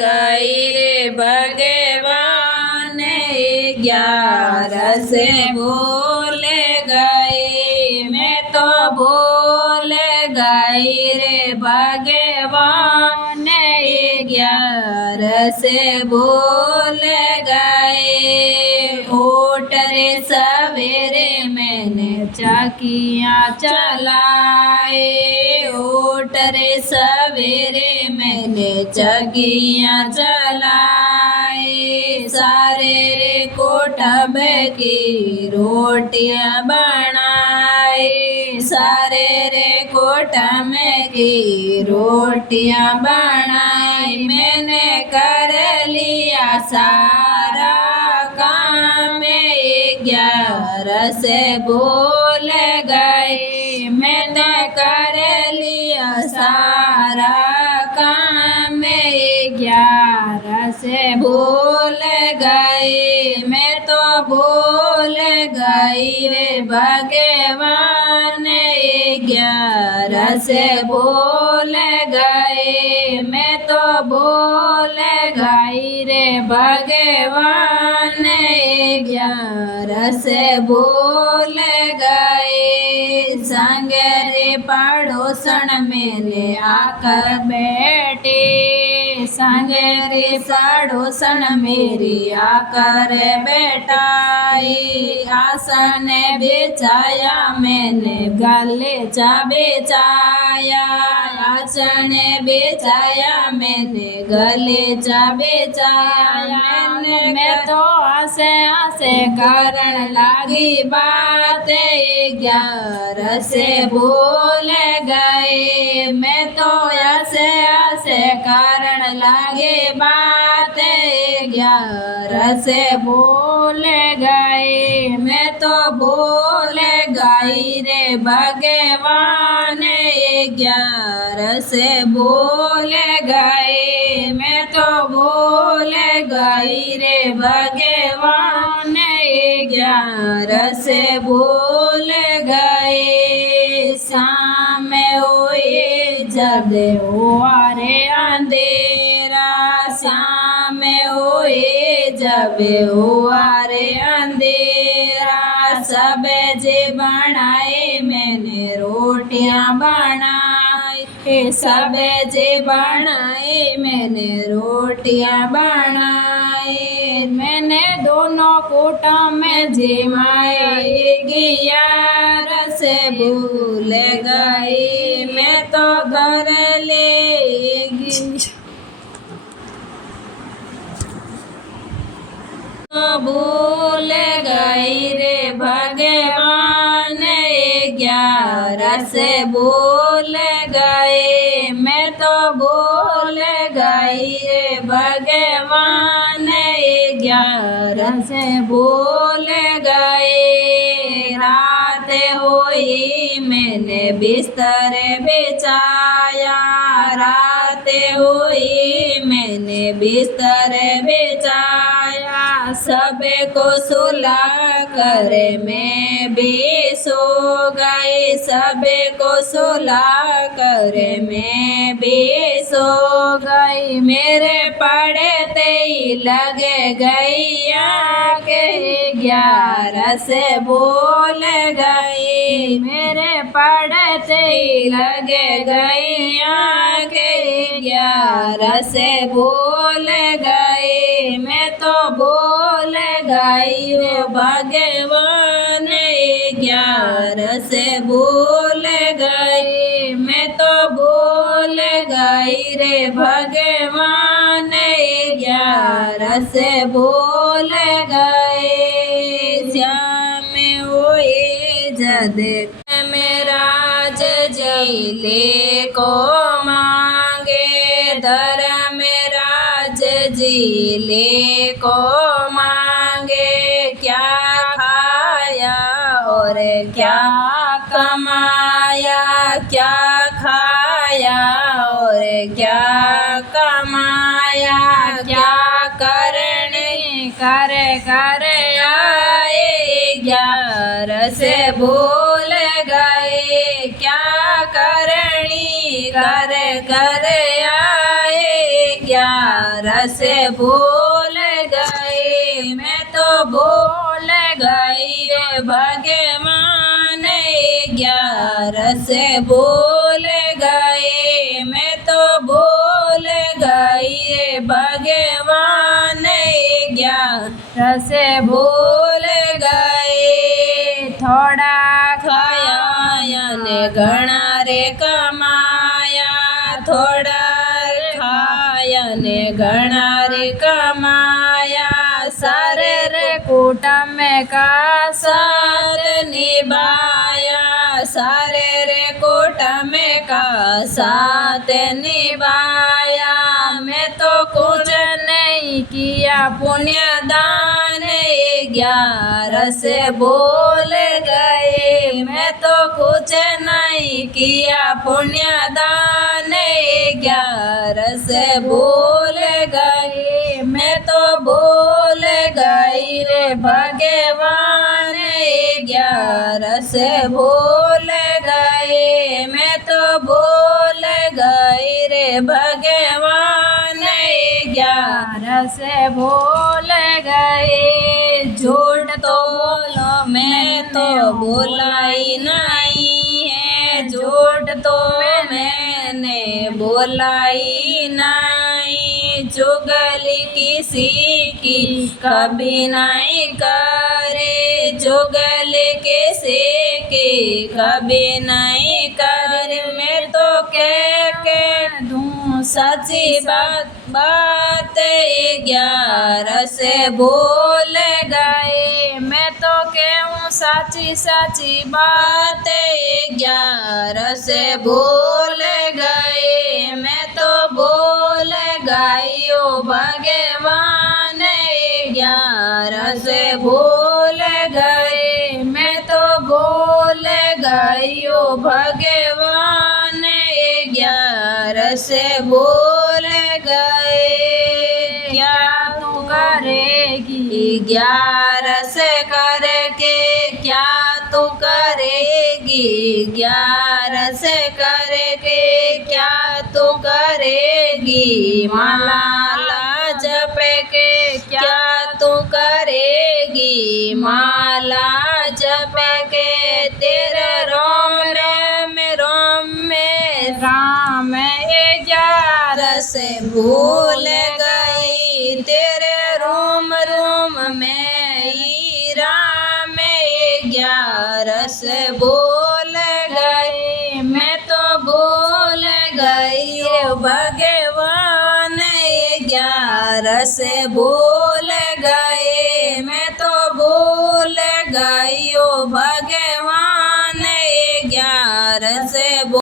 गई रे भगवान 11 भूल गई मैं तो भूल गई रे भगवान 11 भूल गए। उठ रे सवेरे मैंने चाकियाँ चलाए उठ रे सवेरे मैंने चकियाँ चलाए सारे रे कोठब की रोटियाँ बनाए सारे रे कोठम की रोटियाँ बनाई मैंने कर लिया सारा काम 11 भूल गई मैंने कर लिया सारा काम 11 भूल गई मैं तो भूल गई रे भगवान 11 भूल गए मैं तो भूल गई रे भगवान 11 भूल गए। संग रे पड़ोसन मेरे आकर बैठे संग रे पड़ोसन मेरी आकर बैठाई आसन बेचाया मैंने गलीचा बेचाया आसन बेचाया मैंने गलीचा बेचाया मैं तो आसे आसे करन लगी बात 11 भूल गए मैं तो आसे आसे करन लगे बात 11 भूल गए मैं तो भूल गई रे भगवान 11 भूल गए मैं तो भूल गई रे भगवान 11 भूल गए। शाम हुए जब हुआ रे अंधेरा शाम हुए जब हुआ रे अंधेरा सब्जी बनाए मैंने रोटियां बनाई सब्जी बनाई मैंने रोटियां बनाई मैंने दोनों कोटा में जिमाए 11 भूल गई मैं तो घर ले भूल गई रे भगवान 11 भूल गए मैं तो भूल गई रे भगवान 11 भूल गए। रात हुई मैंने बिस्तर बिछाया रात हुई मैंने बिस्तर बिछाया सबको सुला कर मैं भी सो गई सबको सुला कर मैं भी सो गई मेरे पढ़ते ही लग गई के 11 भूल गई मेरे पढ़ते ही लग गई के 11 भूल गई मैं तो भूल गई रे भगवान 11 भूल गई मैं तो भूल गई रे भगवान 11 भूल गए। श्याम हुए जद मेरा जिले को मांगे धर्म राज जिले को मांगे क्या खाया और क्या कमाया क्या खाया और क्या कमाया क्या करने कर कर आए 11 भूल गए क्या करनी कर कर आए 11 से भूल गई, मैं तो भूल गई रे भगवान 11 से भूल गई, मैं तो भूल गई रे भगवान 11 से भूल गई। थोड़ा खाया ने घणा रे कमाया, थोड़ा खाया ने घणा रे कमाया, सारे रे कुटुंब का साथ निभाया, सारे रे कुटुंब का साथ निभाया। मैं तो कुछ नहीं किया पुण्य दान 11 से भूल गए, मैं तो कुछ नहीं किया पुण्य दान 11 से भूल गई, मैं तो भूल गई रे भगवान 11 से भूल गई, मैं तो भूल गई रे भगवान 11 से भूल गई। झूठ तो बोलो मैं तो बोलाई नहीं है, झूठ तो मैंने बोलाई नहीं, चुगली किसी की कभी नहीं करे, चुगली किसी की कभी नहीं करे। मैं तो कह दूँ सच्ची बात 11 से भूल गए, मैं तो कहूँ सच्ची बात 11 से भूल गए, मैं तो भूल गई ओ भगवान 11 से भूल गए, मैं तो भूल गई ओ भगवान 11 से भूल गए। क्या तू करेगी 11 से करके, क्या तू करेगी 11 से करके, क्या तू करेगी माला जप के, क्या तू करेगी माला जप के। तेरे रोम राम 11 से भूल गई, तेरे रोम में ही राम 11 से भूल गई, मैं तो भूल गई भगवान 11 से भूल गए, मैं तो भूल गई ओ भगवान 11 से